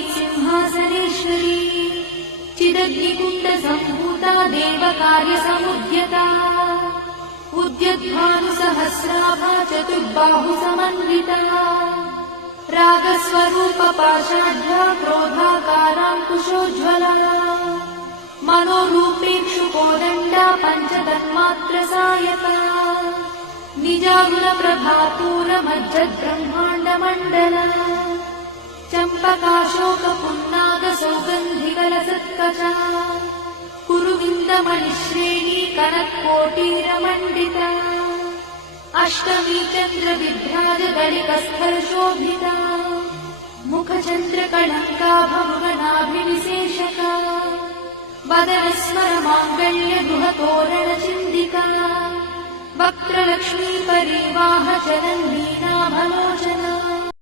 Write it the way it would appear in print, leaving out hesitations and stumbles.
श्रीमत्सिंहासनेश्वरी चिदग्निकुण्डसम्भूता देवकार्यसमुद्यता उद्यद्भानुसहस्राभा चतुर्बाहुसमन्विता रागस्वरूपपाषाढ्या क्रोधाकाराङ्कुशोज्ज्वला मनोरूपेक्षुकोदण्डा पञ्चतन्मात्रसायका निजागुणप्रभापूरमज्जद्ब्रह्माण्डमण्डला चम्पकाशोकपुन्नागसौगन्धिकलसत्कचा कुरुविन्दमणिश्रेणी कनत्कोटीरमण्डिता अष्टमी चन्द्रविभ्राजगलिकस्थलशोभिता मुखचन्द्रकलङ्काभवनाभिनिशेषका वदनस्मरमाङ्गल्यगृहतोरणचिन्दिका वक्त्रलक्ष्मीपरिवाहचरन्मीनाभलोचना